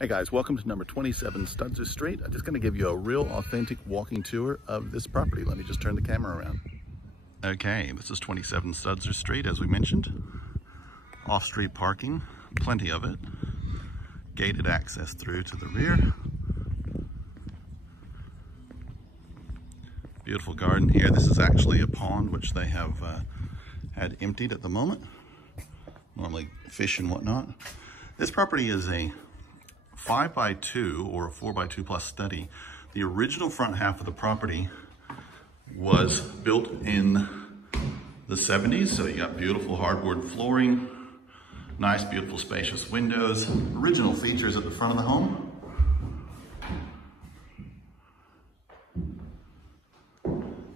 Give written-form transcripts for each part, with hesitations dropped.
Hey guys, welcome to number 27 Studzor Street. I'm just going to give you a real authentic walking tour of this property. Let me just turn the camera around. Okay, this is 27 Studzor Street, as we mentioned. Off-street parking, plenty of it. Gated access through to the rear. Beautiful garden here. This is actually a pond which they have had emptied at the moment. Normally fish and whatnot. This property is a 5x2 or a 4x2 plus study. The original front half of the property was built in the 70s, so you got beautiful hardwood flooring, nice beautiful spacious windows, original features at the front of the home.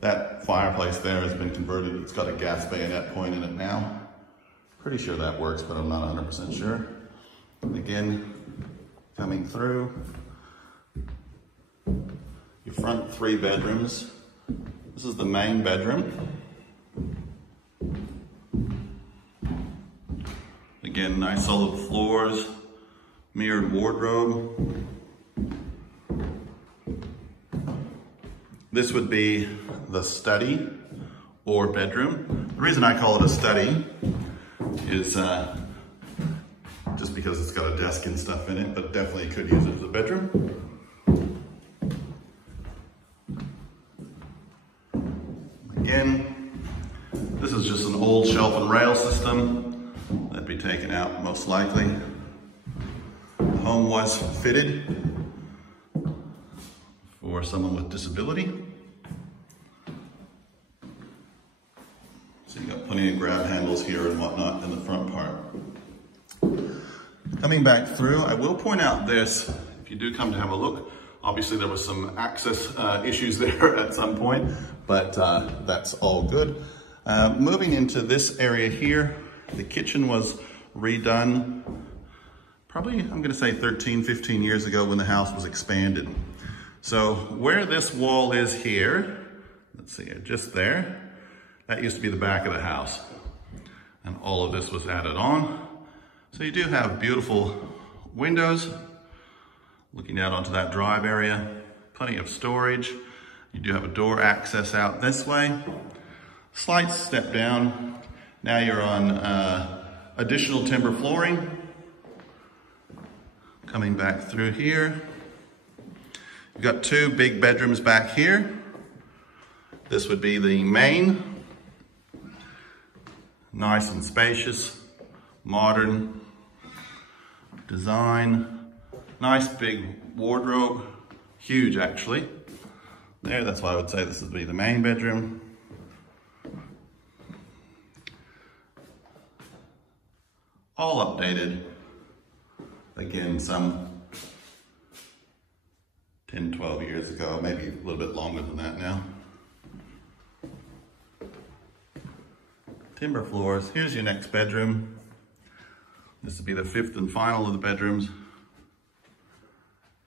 That fireplace there has been converted. It's got a gas bayonet point in it now. Pretty sure that works, but I'm not 100% sure. Again, coming through, your front 3 bedrooms. This is the main bedroom. Again, nice solid floors, mirrored wardrobe. This would be the study or bedroom. The reason I call it a study is just because it's got a desk and stuff in it, but definitely could use it as a bedroom. Again, this is just an old shelf and rail system that'd be taken out most likely. The home was fitted for someone with disability. So you got plenty of grab handles here and whatnot in the front part. Coming back through, I will point out this, if you do come to have a look, obviously there was some access issues there at some point, but that's all good. Moving into this area here, the kitchen was redone probably, I'm gonna say 13, 15 years ago when the house was expanded. So where this wall is here, let's see, just there, that used to be the back of the house. And all of this was added on. So you do have beautiful windows looking out onto that drive area, plenty of storage. You do have a door access out this way. Slight step down. Now you're on additional timber flooring. Coming back through here. You've got 2 big bedrooms back here. This would be the main. Nice and spacious, modern design, nice big wardrobe, huge actually. There, that's why I would say this would be the main bedroom. All updated. Again, some 10, 12 years ago, maybe a little bit longer than that now. Timber floors. Here's your next bedroom. This would be the 5th and final of the bedrooms.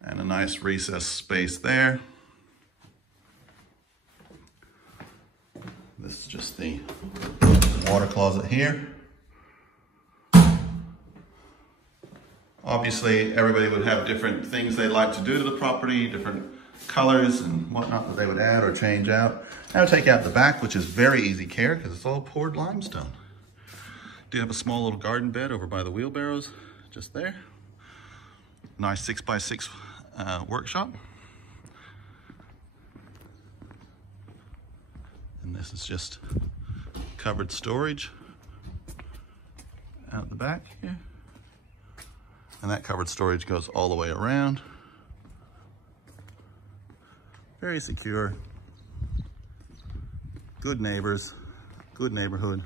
And a nice recess space there. This is just the water closet here. Obviously, everybody would have different things they'd like to do to the property, different colors and whatnot that they would add or change out. I would take out the back, which is very easy care because it's all poured limestone. Do have a small little garden bed over by the wheelbarrows, just there. Nice 6x6 workshop. And this is just covered storage out the back here. And that covered storage goes all the way around. Very secure. Good neighbors, good neighborhood.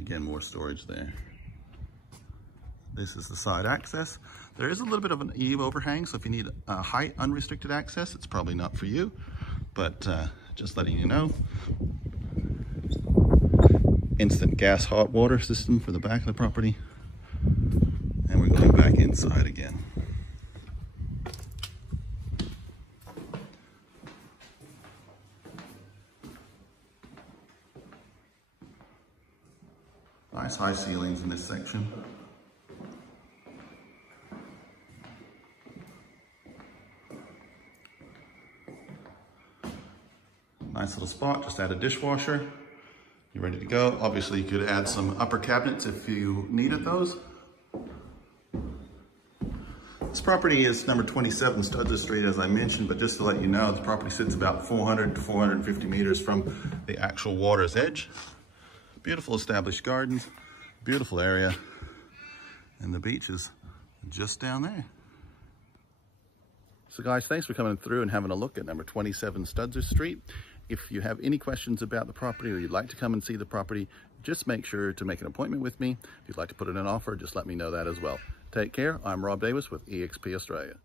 Again, more storage there. This is the side access. There is a little bit of an eave overhang, so if you need height unrestricted access, it's probably not for you, but just letting you know. Instant gas hot water system for the back of the property. And we're going back inside again. Nice high ceilings in this section. Nice little spot, just add a dishwasher. You're ready to go. Obviously you could add some upper cabinets if you needed those. This property is number 27 Studzor Street, as I mentioned, but just to let you know, the property sits about 400 to 450 meters from the actual water's edge. Beautiful established gardens, beautiful area, and the beach is just down there. So guys, thanks for coming through and having a look at number 27 Studzor Street. If you have any questions about the property or you'd like to come and see the property, just make sure to make an appointment with me. If you'd like to put in an offer, just let me know that as well. Take care. I'm Rob Davis with eXp Australia.